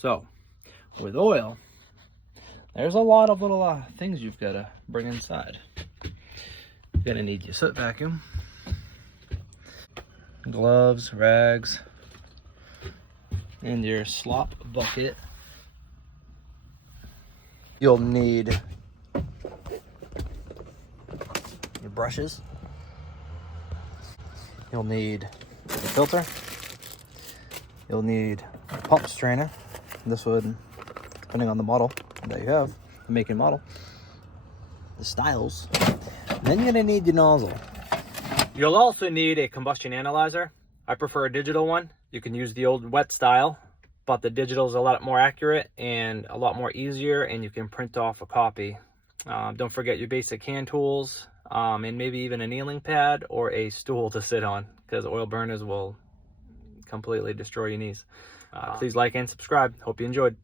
So, with oil, there's a lot of little things you've got to bring inside. You're going to need your soot vacuum, gloves, rags, and your slop bucket. You'll need your brushes. You'll need your filter. You'll need a pump strainer. This would, depending on the model that you have, the make and model, the styles. And then you're gonna need your nozzle. You'll also need a combustion analyzer. I prefer a digital one. You can use the old Hvac style, but the digital is a lot more accurate and a lot more easier, and you can print off a copy. Don't forget your basic hand tools, and maybe even a kneeling pad or a stool to sit on, because oil burners will completely destroy your knees. Please like and subscribe. Hope you enjoyed.